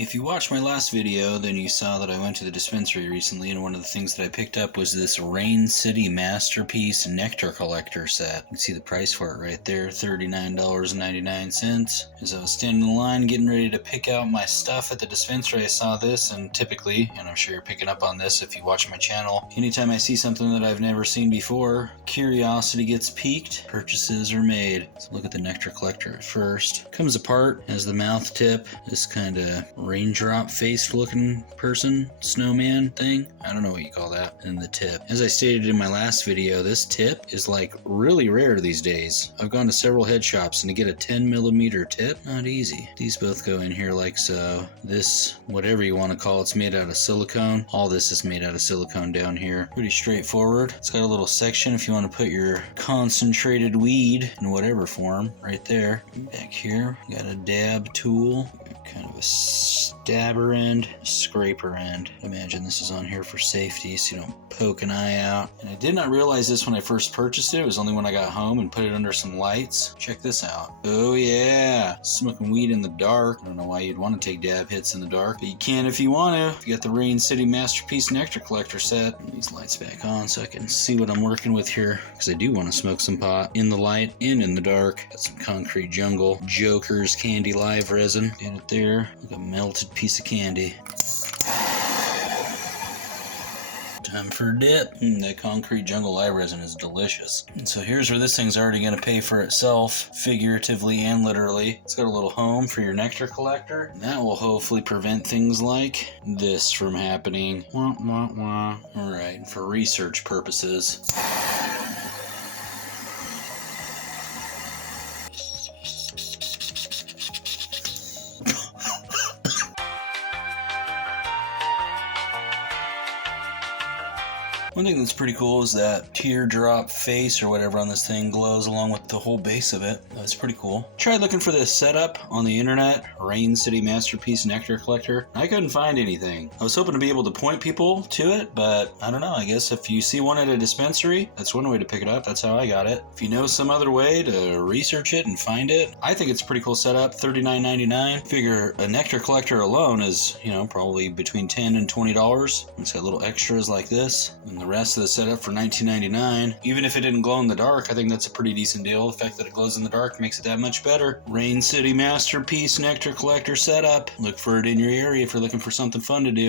If you watched my last video, then you saw that I went to the dispensary recently, and one of the things that I picked up was this Raincity Masterpiece Nectar Collector set. You can see the price for it right there, $39.99. As I was standing in line getting ready to pick out my stuff at the dispensary, I saw this, and typically, and I'm sure you're picking up on this if you watch my channel, anytime I see something that I've never seen before, curiosity gets piqued, purchases are made. So look at the Nectar Collector at first. Comes apart, has the mouth tip, this kind of raindrop faced looking person, snowman thing. I don't know what you call that. And the tip. As I stated in my last video, this tip is like really rare these days. I've gone to several head shops and to get a 10mm tip, not easy. These both go in here like so. This, whatever you want to call it, it's made out of silicone. All this is made out of silicone down here. Pretty straightforward. It's got a little section if you want to put your concentrated weed in whatever form right there. Back here, got a dab tool. Kind of a stabber end, scraper end. Imagine this is on here for safety so you don't poke an eye out. And I did not realize this when I first purchased it. It was only when I got home and put it under some lights. Check this out. Oh yeah, smoking weed in the dark. I don't know why you'd want to take dab hits in the dark, but you can if you want to. You got the Raincity Masterpiece Nectar Collector set. Put these lights back on so I can see what I'm working with here, because I do want to smoke some pot in the light and in the dark. Got some Concrete Jungle Joker's Candy Live Resin. Get it there. Like a melted piece of candy. Time for a dip. That Concrete Jungle Live Resin is delicious. And so here's where this thing's already going to pay for itself, figuratively and literally. It's got a little home for your nectar collector. And that will hopefully prevent things like this from happening. Wah, wah, wah. Alright, for research purposes. One thing that's pretty cool is that teardrop face or whatever on this thing glows along with the whole base of it. That's pretty cool. Tried looking for this setup on the internet, Raincity Masterpiece Nectar Collector. I couldn't find anything. I was hoping to be able to point people to it, but I don't know. I guess if you see one at a dispensary, that's one way to pick it up. That's how I got it. If you know some other way to research it and find it, I think it's a pretty cool setup. $39.99. Figure a nectar collector alone is, probably between $10 and $20. It's got little extras like this. And the rest of the setup for $19.99. Even if it didn't glow in the dark, I think that's a pretty decent deal. The fact that it glows in the dark makes it that much better. Raincity Masterpiece Nectar Collector setup. Look for it in your area if you're looking for something fun to do.